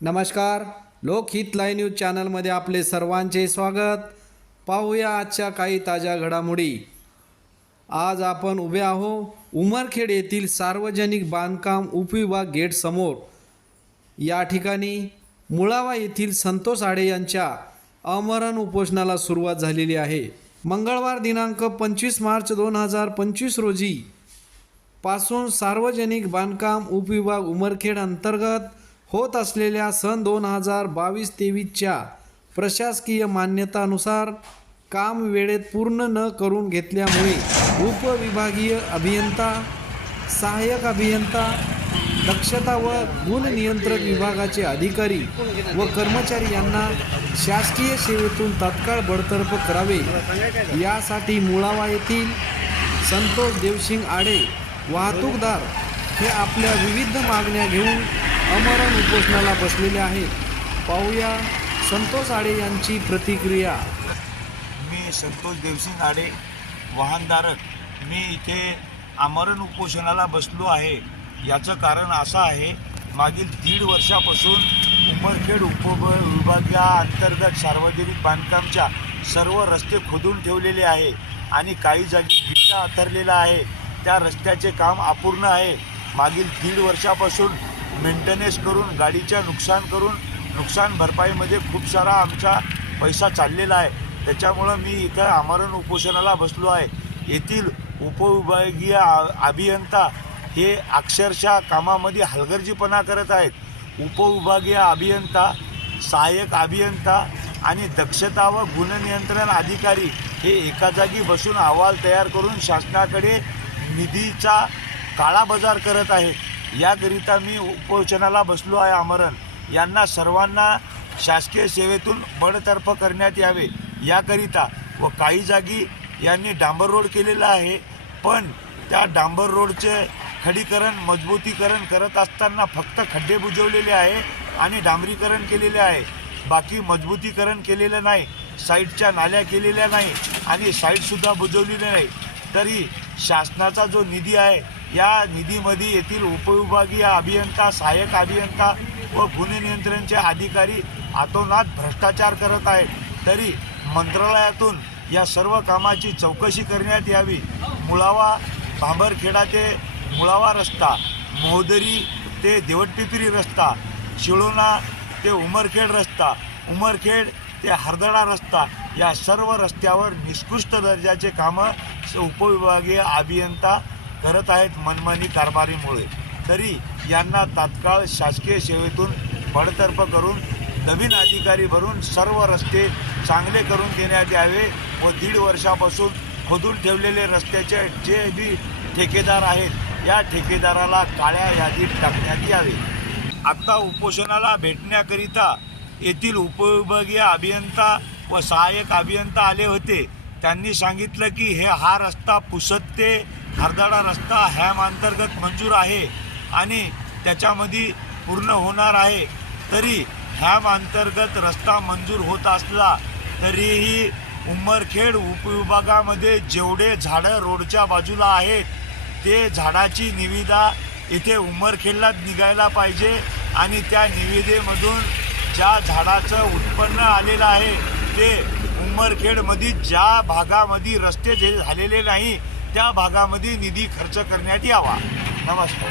नमस्कार. लोकहित live news चॅनलमध्ये आपले सर्वांचे स्वागत. पाहूया आजच्या काही ताज्या घडामोडी. आज आपण उभे आहोत उमरखेड येथील सार्वजनिक बांधकाम उपविभाग गेट समोर. या ठिकाणी मुळावा येथील संतोष आडे यांच्या आमरण उपोषणाला सुरुवात झालेली आहे. मंगळवार दिनांक 25 मार्च 2025 रोजी पासून सार्वजनिक बांधकाम उपविभाग उमरखेड अंतर्गत होत असलेल्या सन 2022-23च्या प्रशासकीय मान्यतानुसार काम वेळेत पूर्ण न करून घेतल्यामुळे उपविभागीय अभियंता, सहाय्यक अभियंता, दक्षता व गुण नियंत्रण विभागाचे अधिकारी व कर्मचारी यांना शासकीय सेवेतून तात्काळ बडतर्फ करावे यासाठी मुळावा येथील संतोष देवसिंग आडे वाहतूकदार हे आपल्या विविध मागण्या घेऊन आमरण उपोषणाला बसलेले आहेत. पाहूया संतोष आडे यांची प्रतिक्रिया. मी संतोष देवसिंग आडे, वाहनधारक. मी इथे आमरण उपोषणाला बसलो आहे. याचं कारण असं आहे, मागील 1.5 वर्षापासून उमरखेड उपविभागाअंतर्गत सार्वजनिक बांधकामच्या सर्व रस्ते खोदून ठेवलेले आहे आणि काही जागी गिट्टा अंथरलेला आहे. त्या रस्त्याचे काम अपूर्ण आहे. मागील 1.5 वर्षापासून मेंटेनन्स करून, गाडीच्या नुकसान भरपाईमध्ये खूप सारा आमचा पैसा चाललेला आहे. त्याच्यामुळं मी इथं आमरण उपोषणाला बसलो आहे. येथील उपविभागीय अभियंता हे अक्षरशः कामामध्ये हलगर्जीपणा करत आहेत. उपविभागीय अभियंता, सहाय्यक अभियंता आणि दक्षता व गुणनियंत्रण अधिकारी हे एका जागी बसून अहवाल तयार करून शासनाकडे निधीचा काळाबाजार करत आहेत. याकरिता मी उपोषणाला बसलो आहे आमरण. यांना सर्वांना शासकीय सेवेतून बडतर्फ करण्यात यावे याकरिता. व काही जागी यांनी डांबर रोड केलेला आहे, पण त्या डांबर रोडचे खडीकरण, मजबूतीकरण करत असताना फक्त खड्डे बुजवलेले आहे आणि डांबरीकरण केलेले आहे. बाकी मजबूतीकरण केलेलं नाही, साईडच्या नाल्या केलेल्या नाही आणि साईडसुद्धा बुजवलेली नाही. तरी शासनाचा जो निधी आहे, या निधीमध्ये येथील उपविभागीय अभियंता, सहाय्यक अभियंता व गुणनियंत्रणचे अधिकारी अतोनात भ्रष्टाचार करत आहेत. तरी मंत्रालयातून या सर्व कामाची चौकशी करण्यात यावी. मुळावा भांबरखेडा ते मुळावा रस्ता, मोहदरी ते देवटपिपरी रस्ता, शिळोणा ते उमरखेड रस्ता, उमरखेड ते हरदडा रस्ता, या सर्व रस्त्यावर निकृष्ट दर्जाचे कामं उपविभागीय अभियंता करत आहेत मनमानी कारभारीमुळे. तरी यांना तात्काळ शासकीय सेवेतून बडतर्फ करून नवीन अधिकारी भरून सर्व रस्ते चांगले करून देण्यात यावे व 1.5 वर्षापासून खोदून ठेवलेले रस्त्याचे जे बी ठेकेदार आहेत, या ठेकेदाराला काळ्या यादीत टाकण्यात यावे. आत्ता उपोषणाला भेटण्याकरिता येथील उपविभागीय अभियंता व सहाय्यक अभियंता आले होते. त्यांनी सांगितलं की हा रस्ता पुसद ते हरदडा रस्ता हॅम अंतर्गत मंजूर आहे आणि त्याच्यामध्ये पूर्ण होणार आहे. तरी हॅम अंतर्गत रस्ता मंजूर होत असला तरीही उमरखेड उपविभागामध्ये जेवढे झाडं रोडच्या बाजूला आहेत, ते झाडाची निविदा इथे उमरखेडला निघायला पाहिजे आणि त्या निविदेमधून ज्या झाडाचं उत्पन्न आलेलं आहे ते उमरखेडमध्ये ज्या भागामध्ये रस्ते झालेले नाही त्या भागामध्ये निधी खर्च करण्यात यावा. नमस्कार.